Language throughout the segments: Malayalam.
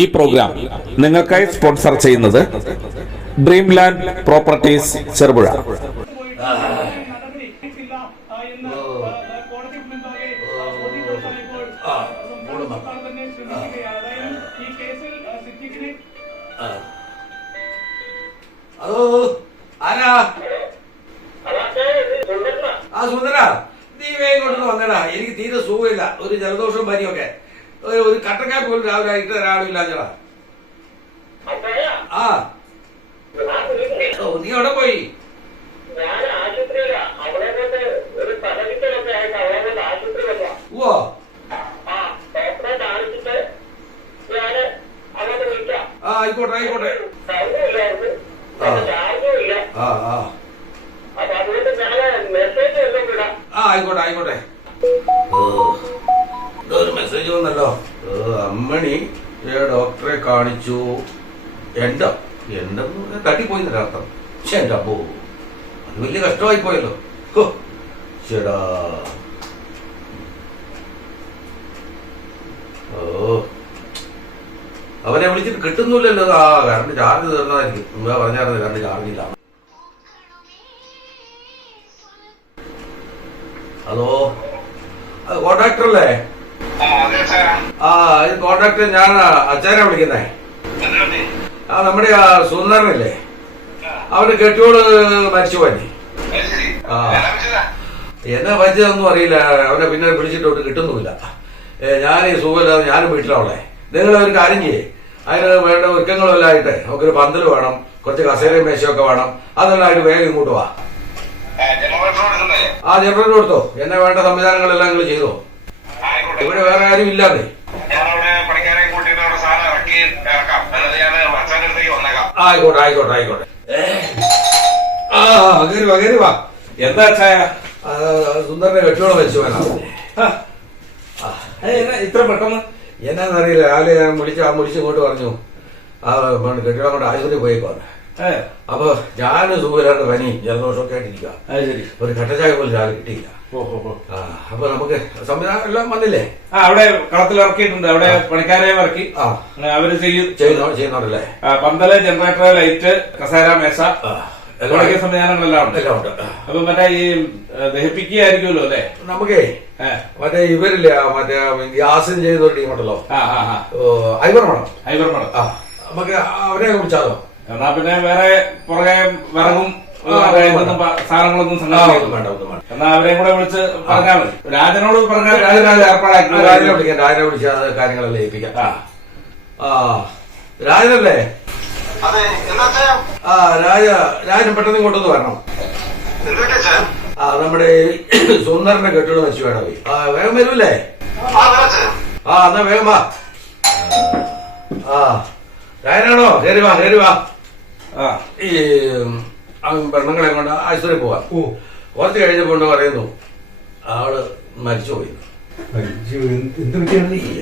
ഈ പ്രോഗ്രാം നിങ്ങൾക്കായി സ്പോൺസർ ചെയ്യുന്നത് ഡ്രീം ലാൻഡ് പ്രോപ്പർട്ടീസ് ചെറുപുഴ. സുന്ദര, നീ വേഗം കൊണ്ടു വന്നടാ. എനിക്ക് തീരെ സുഖമില്ല, ഒരു ജലദോഷവും പനിയൊക്കെ. ഒരു കട്ടക്കാർ പോലും രാവിലെ ആയിട്ട് ഒരാളില്ലാഞ്ഞടാ. ആ നീ അവിടെ പോയി? ഓ ആയിക്കോട്ടെ ആയിക്കോട്ടെ. ആയിക്കോട്ടെ ആയിക്കോട്ടെ. ഒരു മെസ്സേജ് വന്നല്ലോ. അമ്മണി ഡോക്ടറെ കാണിച്ചു. എന്തെന്ന് തട്ടിപ്പോയി അർത്ഥം. പക്ഷെ എന്റെ അപ്പോ അത് വലിയ കഷ്ടമായി പോയല്ലോ. ചേടാ അവനെ വിളിച്ചിട്ട് കിട്ടുന്നില്ലല്ലോ. കറണ്ട് ചാർജ് തീർന്നതായിരിക്കും. മുമ്പേ പറഞ്ഞായിരുന്നു കറണ്ട് ചാർജ് ഇല്ല. അതോ കോൺട്രാക്ടർ അല്ലേ? ഇത് കോൺട്രാക്ടർ ഞാൻ അച്ഛനെ വിളിക്കുന്നേ. നമ്മുടെ സുന്ദരനില്ലേ, അവന്റെ കെട്ടിയോള് മരിച്ചു പോയി. എന്നാ പറ്റിയതൊന്നും അറിയില്ല. അവനെ പിന്നെ വിളിച്ചിട്ടോട്ട് കിട്ടുന്നുമില്ല. ഞാൻ ഈ സുഖമില്ലാതെ ഞാനും വീട്ടിലാവളെ. നിങ്ങൾ ഒരു കാര്യം ചെയ്യേ, അതിന് വേണ്ട ഒരുക്കങ്ങളെല്ലാം ആയിട്ട് നമുക്കൊരു പന്തല് വേണം, കുറച്ച് കസേരയും മേശയൊക്കെ വേണം. അതെല്ലാം ആയിട്ട് വേഗം ഇങ്ങോട്ട് വാ. ജനറേറ്റർ കൊടുത്തോ. എന്നെ വേണ്ട സംവിധാനങ്ങളെല്ലാം നിങ്ങൾ ചെയ്തോ. ഇവിടെ വേറെ ആരും ഇല്ലാതെ. ആയിക്കോട്ടെ ആയിക്കോട്ടെ ആയിക്കോട്ടെ. കയറി വാ. എന്താ ചായ? സുന്ദരനെ കെട്ടിയോളം വെച്ചു വേണം. ഇത്ര പെട്ടെന്ന് എന്നാന്നറിയില്ല. രാവിലെ ഞാൻ വിളിച്ച് ഇങ്ങോട്ട് പറഞ്ഞു കെട്ടിയോളം കൊണ്ട് ആശുപത്രി പോയേക്കാണ്. അപ്പൊ ഞാൻ സുഖമില്ലാണ്ട് പനി ജലദോഷമൊക്കെ ആയിട്ടിരിക്കുക. ഒരു കട്ടച്ചായ പോലും രാവിലെ കിട്ടിയില്ല. അപ്പൊ നമുക്ക് സംവിധാനം എല്ലാം വന്നില്ലേ? അവിടെ കളത്തിൽ ഇറക്കിയിട്ടുണ്ട്. അവിടെ പണിക്കാരെ ഇറക്കി അവര് ചെയ്യുന്നുണ്ടല്ലേ? പന്തല്, ജനറേറ്റർ, ലൈറ്റ്, കസേര, മേശ, സംവിധാനങ്ങളെല്ലാം ഉണ്ട്. അപ്പൊ മറ്റേ ഈ ദഹിപ്പിക്കുകയായിരിക്കുമല്ലോ അല്ലെ? നമുക്കേ മറ്റേ ഇവരില്ലേ, മറ്റേ ഗ്യാസും ചെയ്യുന്ന ഒരു ടീമുണ്ടല്ലോ, ഐവർമണം. നമുക്ക് അവരെ കുറിച്ചാലോ? എന്നാ പിന്നെ വേറെ പുറകെ വിറകും സാധനങ്ങളൊന്നും വേണ്ട. എന്നാ അവരെയും കൂടെ വിളിച്ച് പറഞ്ഞാൽ മതി. രാജനോട് പറഞ്ഞാൽ ഏർപ്പാടാക്കി രാജനെ വിളിച്ച് അത് കാര്യങ്ങളെല്ലാം ഏൽപ്പിക്കാം. രാജനല്ലേ? രാജൻ പെട്ടെന്ന് ഇങ്ങോട്ടൊന്ന് വരണം. നമ്മുടെ സുന്ദരന്റെ കെട്ടിടം വെച്ച് വേണം. വേഗം വരൂല്ലേ? എന്നാ വേഗം വാ. രാജനാണോ? കയറി വാ. ഈ പെണ്ണുങ്ങളെ കൊണ്ട് ആശുപത്രി പോവാ. കുറച്ച് കഴിഞ്ഞപ്പോണ്ട് പറയുന്നു ആള് മരിച്ചുപോയി.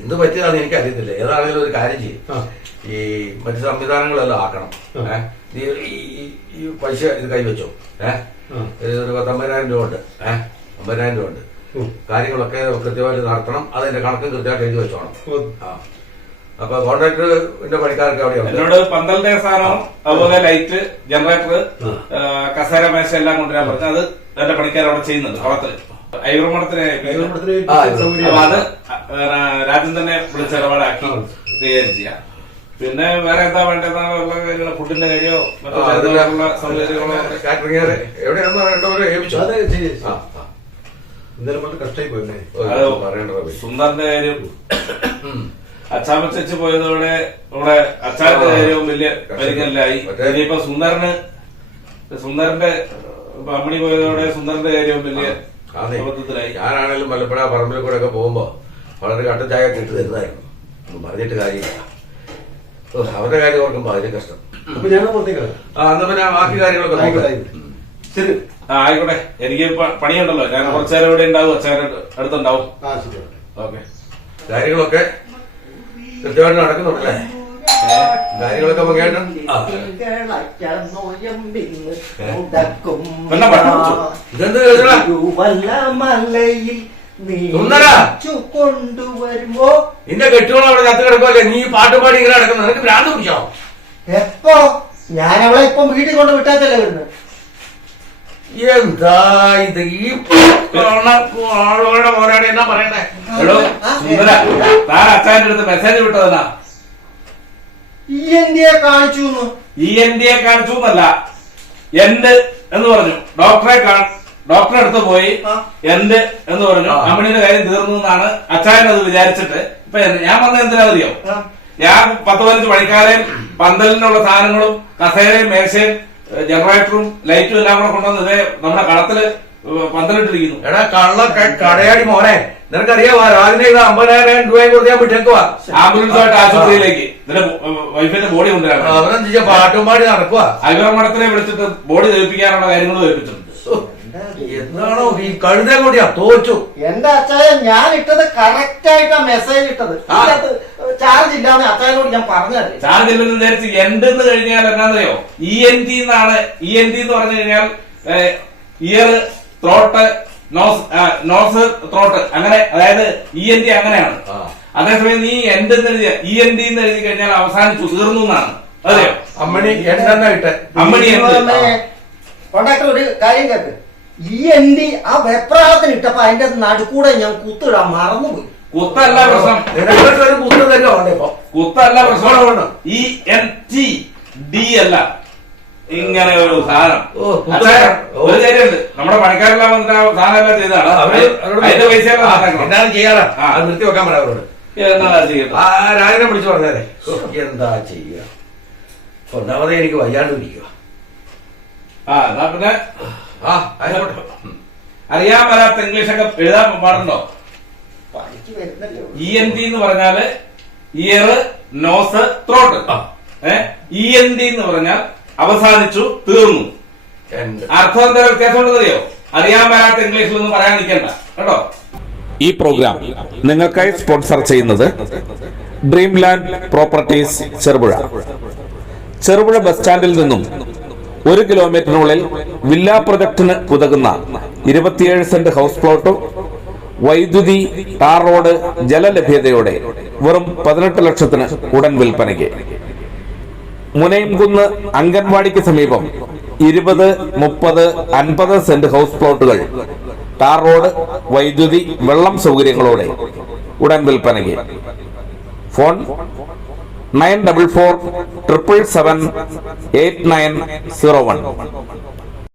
എന്ത് പറ്റിയതാന്ന് എനിക്ക് അറിയത്തില്ല. ഏതാണെങ്കിലും ഒരു കാര്യം ചെയ്യും, ഈ മറ്റു സംവിധാനങ്ങളെല്ലാം ആക്കണം. ഈ പൈസ ഇത് കൈവച്ചോ. ഒരു 50,000 രൂപ ഉണ്ട്. 50,000 രൂപ ഉണ്ട്. കാര്യങ്ങളൊക്കെ കൃത്യമായിട്ട് നടത്തണം. അതിന്റെ കണക്ക് കൃത്യമായിട്ട് എഴുതി വെച്ചോണം. അപ്പൊ കോൺട്രാക്ടറിന്റെ പണിക്കാർക്ക് അവിടെയാണ്. എന്നോട് പന്തലിന്റെ സാധനവും അതുപോലെ ലൈറ്റ്, ജനറേറ്റർ, കസേര, മേശ എല്ലാം കൊണ്ടുവരാൻ പറഞ്ഞു. അത് എന്റെ പണിക്കാർ അവിടെ ചെയ്യുന്നുണ്ട് കളത്തില്. ഐവർമഠത്തിന് അത് രാജ്യം തന്നെ വിളിച്ച് ഇടപാടാക്കി കൈകാര്യം ചെയ്യാം. പിന്നെ വേറെ എന്താ വേണ്ടതെന്നുള്ള കാര്യങ്ങളോ, ഫുഡിന്റെ കാര്യമോ മറ്റുള്ള സൗകര്യങ്ങളോ സുന്ദറിന്റെ കാര്യം അച്ചാമ്മ ചേച്ചി പോയതോടെ ഇവിടെ അച്ചാന്റെ കാര്യവും വലിയ പരിഗണനയിലായി. ഇനിയിപ്പോ സുന്ദരന്റെ അമ്മണി പോയതോടെ സുന്ദരന്റെ കാര്യവും വലിയ അബദ്ധത്തിലായി. ഞാനാണെങ്കിലും മലപ്പുഴ പറമ്പിൽ കൂടെ ഒക്കെ പോകുമ്പോ വളരെ കട്ടൻ ചായ ഇട്ട് തരുന്നതായിരുന്നു. പറഞ്ഞിട്ട് കാര്യമില്ല. അവരുടെ കാര്യം ഓർക്കുമ്പോ അതിന് കഷ്ടം. എന്നാ പിന്നെ ബാക്കി കാര്യങ്ങളൊക്കെ ശരി. ആയിക്കോട്ടെ. എനിക്ക് പണിയുണ്ടല്ലോ. ഞാൻ കുറച്ചേരം ഇവിടെ ഉണ്ടാവും, അച്ചാരുടെ അടുത്തുണ്ടാവും. ഓക്കെ. കാര്യങ്ങളൊക്കെ കൃത്യമായിട്ട് നടക്കുന്നുണ്ടല്ലേ? കാര്യങ്ങളൊക്കെ മലയിൽ സുന്ദരാ. കൊണ്ടുവരുമ്പോ നിന്റെ കെട്ടിയോളം അവിടെ ചത്ത് കിടക്കുമല്ലേ, നീ പാട്ട് പാടി ഇങ്ങനെ കിടക്കുന്നു, നിനക്ക് ഭ്രാന്ത് പിടിച്ചോ? എപ്പോ ഞാൻ അവളെ ഇപ്പം വീട്ടിൽ കൊണ്ട് വിട്ടാച്ചല്ലേ വരുന്നത്. എന്താ ഇത് ഈ ആളുകളുടെ പോരാടി എന്നാ പറയണ്ടേ? എടോ സുന്ദര, താൻ അച്ഛൻ്റെ അടുത്ത് മെസ്സേജ് വിട്ടതെന്നാ? ENT കാണിച്ചു. ENT കാണിച്ചു എന്നല്ല, എൻഡ് എന്ന് പറഞ്ഞു. ഡോക്ടറെ അടുത്ത് പോയി എൻഡ് എന്ന് പറഞ്ഞു. അമ്മണിയുടെ കാര്യം തീർന്നു എന്നാണ് അച്ഛൻ അത് വിചാരിച്ചിട്ട്. ഇപ്പൊ ഞാൻ വന്നത് എന്തിനാ അറിയോ? ഞാൻ 10-15 പണിക്കാരെയും പന്തലിനുള്ള സാധനങ്ങളും കസേരയും മേശയും ജനറേറ്ററും ലൈറ്റും എല്ലാം കൂടെ കൊണ്ടുവന്ന് ഇതേ നമ്മുടെ കളത്തില് പന്തലിട്ടിരിക്കുന്നു. എടാ കടയാടി മോനെ, നിനക്കറിയാവാ രാവിലെ ഇത് 50,000 രൂപയും കൊടുത്ത് ഞാൻ വിട്ടേക്കുവാ ആംബുലൻസുമായിട്ട് ആശുപത്രിയിലേക്ക്. ഇതിന്റെ വൈഫിന്റെ ബോഡി കൊണ്ടുവരാണ്. അവരെന്താ പാട്ടും പാടി നടക്കുവാ. അയ്യൂർ മഠത്തിനെ വിളിച്ചിട്ട് ബോഡി തെളിപ്പിക്കാനുള്ള കാര്യങ്ങൾ തെളിപ്പിച്ചിട്ടുണ്ട്. എന്താണോ ഈ കഴുത കൂടിയാ തോച്ചു. എന്റെ അച്ചായ ഞാൻ ഇട്ടത് കറക്റ്റ് ആയിട്ടാ മെസ്സേജ് ഇട്ടത്. ചാർജ് ഇല്ലാന്ന് അച്ചായനോട് ഞാൻ പറഞ്ഞതല്ലേ. ചാർജ് ഇല്ലെന്ന് വിചാരിച്ച് എന്തെന്ന് കഴിഞ്ഞാൽ എന്നാന്നറിയോ? ENT എന്നാണ്. ENT എന്ന് പറഞ്ഞു കഴിഞ്ഞാൽ ഇയർ, ത്രോട്ട്, നോസ്, ത്രോട്ട്, അങ്ങനെ. അതായത് ENT അങ്ങനെയാണ്. അതേസമയം നീ എന്തെന്ന് എഴുതിയ ENT എന്ന് എഴുതി കഴിഞ്ഞാൽ അവസാനിച്ചു, തീർന്നു എന്നാണ്. അതെയോ? അമ്മണി എന്തെന്നാ ഇട്ടെ? അമ്മണി കോണ്ടാക്ടർ ഒരു കാര്യം കേൾക്ക്. ENT ആ വെപ്രാളത്തിന് ഇട്ടപ്പോ അതിന്റെ നടുക്കൂടെ ഞാൻ കുത്തിടാൻ മറന്നുപോയി. കുത്തല്ല പ്രശ്നം, ഒരു കുത്ത് തന്നെ ഉണ്ട്. ഇപ്പൊ കുത്തല്ല പ്രശ്നം. ENT അല്ല, ഇങ്ങനെ ഒരു സാധനം. ഒരു കാര്യമുണ്ട്, നമ്മുടെ പണിക്കാരെല്ലാം വന്നിട്ട് ആ സാധനം എല്ലാം ചെയ്താണ്. അതിന്റെ പൈസ എന്നാലും ചെയ്യാറാ. അത് നിർത്തി വെക്കാൻ പറയാം അവരോട്. എന്താ ചെയ്യട്ടെ? രാജനെ വിളിച്ചു പറഞ്ഞേ. എന്താ ചെയ്യുക? ഒന്നാമതേ എനിക്ക് വയ്യാണ്ട് ഇരിക്കുക. എന്നാ പിന്നെ ആയിക്കോട്ടെ. അറിയാൻ വരാത്ത ഇംഗ്ലീഷൊക്കെ എഴുതാൻ പാടുണ്ടോ? ENT എന്ന് പറഞ്ഞാല് ഇയർ, നോസ്, ത്രോട്ട്. ENT എന്ന് പറഞ്ഞാൽ അവസാനിച്ചു, തീർന്നു. അർത്ഥം എന്താ വ്യത്യാസം ഉണ്ടെന്നറിയോ? അറിയാൻ വരാത്ത ഇംഗ്ലീഷിലൊന്നും പറയാൻ നിൽക്കണ്ട കേട്ടോ. ഈ പ്രോഗ്രാം നിങ്ങൾക്കായി സ്പോൺസർ ചെയ്യുന്നത് dream land properties Cherupuzha. Cherupuzha bus സ്റ്റാൻഡിൽ നിന്നും 1 കിലോമീറ്ററിനുള്ളിൽ വില്ലാ പ്രൊജക്ടിന് ഉതകുന്ന 27 സെന്റ് ഹൗസ് പ്ലോട്ടും വൈദ്യുതി, ടാർ റോഡ്, ജലലഭ്യതയോടെ വെറും 18 ലക്ഷത്തിന് ഉടൻ വിൽപ്പനയ്ക്ക്. മുനയംകുന്ന് അംഗൻവാടിക്ക് സമീപം 20, 30, 50 സെന്റ് ഹൗസ് പ്ലോട്ടുകൾ ടാർ റോഡ്, വൈദ്യുതി, വെള്ളം സൗകര്യങ്ങളോടെ ഉടൻ വിൽപ്പനയ്ക്ക്. ഫോൺ 9447778901.